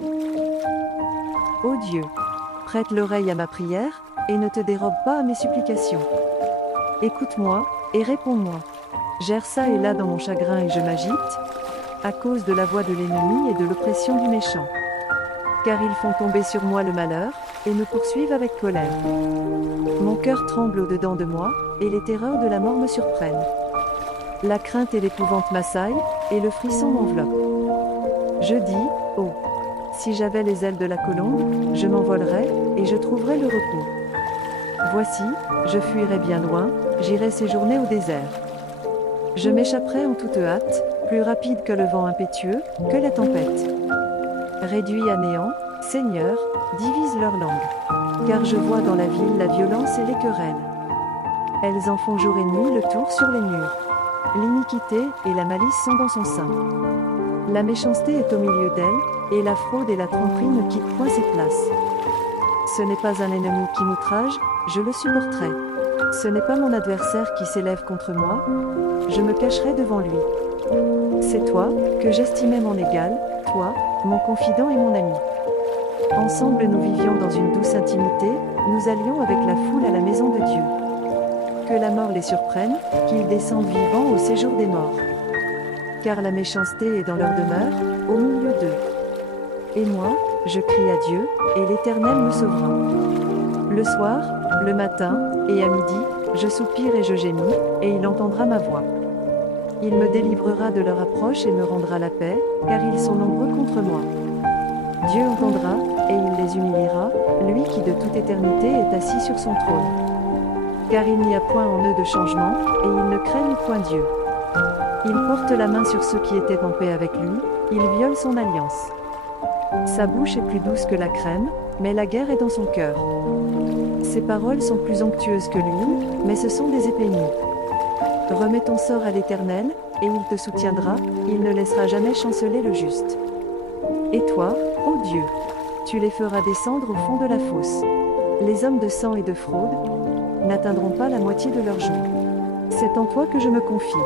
Ô Dieu, prête l'oreille à ma prière, et ne te dérobe pas à mes supplications. Écoute-moi, et réponds-moi. J'erre çà et là dans mon chagrin et je m'agite, à cause de la voix de l'ennemi et de l'oppression du méchant. Car ils font tomber sur moi le malheur, et me poursuivent avec colère. Mon cœur tremble au-dedans de moi, et les terreurs de la mort me surprennent. La crainte et l'épouvante m'assaillent, et le frisson m'enveloppe. Je dis, oh, si j'avais les ailes de la colombe, je m'envolerais, et je trouverais le repos. Voici, je fuirais bien loin, j'irais séjourner au désert. Je m'échapperais en toute hâte, plus rapide que le vent impétueux, que la tempête. Réduit à néant, Seigneur, divise leur langue. Car je vois dans la ville la violence et les querelles. Elles en font jour et nuit le tour sur les murs. L'iniquité et la malice sont dans son sein. La méchanceté est au milieu d'elle, et la fraude et la tromperie ne quittent point ses places. Ce n'est pas un ennemi qui m'outrage, je le supporterai. Ce n'est pas mon adversaire qui s'élève contre moi, je me cacherai devant lui. C'est toi, que j'estimais mon égal, toi, mon confident et mon ami. Ensemble nous vivions dans une douce intimité, nous allions avec la foule à la maison de Dieu. Que la mort les surprenne, qu'ils descendent vivants au séjour des morts. Car la méchanceté est dans leur demeure, au milieu d'eux. Et moi, je crie à Dieu, et l'Éternel me sauvera. Le soir, le matin, et à midi, je soupire et je gémis, et il entendra ma voix. Il me délivrera de leur approche et me rendra la paix, car ils sont nombreux contre moi. Dieu entendra, et il les humiliera, lui qui de toute éternité est assis sur son trône. Car il n'y a point en eux de changement, et ils ne craignent point Dieu. Il porte la main sur ceux qui étaient en paix avec lui, il viole son alliance. Sa bouche est plus douce que la crème, mais la guerre est dans son cœur. Ses paroles sont plus onctueuses que l'huile, mais ce sont des épées nues. Remets ton sort à l'Éternel, et il te soutiendra, il ne laissera jamais chanceler le juste. Et toi, ô Dieu, tu les feras descendre au fond de la fosse. Les hommes de sang et de fraude n'atteindront pas la moitié de leur joug. C'est en toi que je me confie.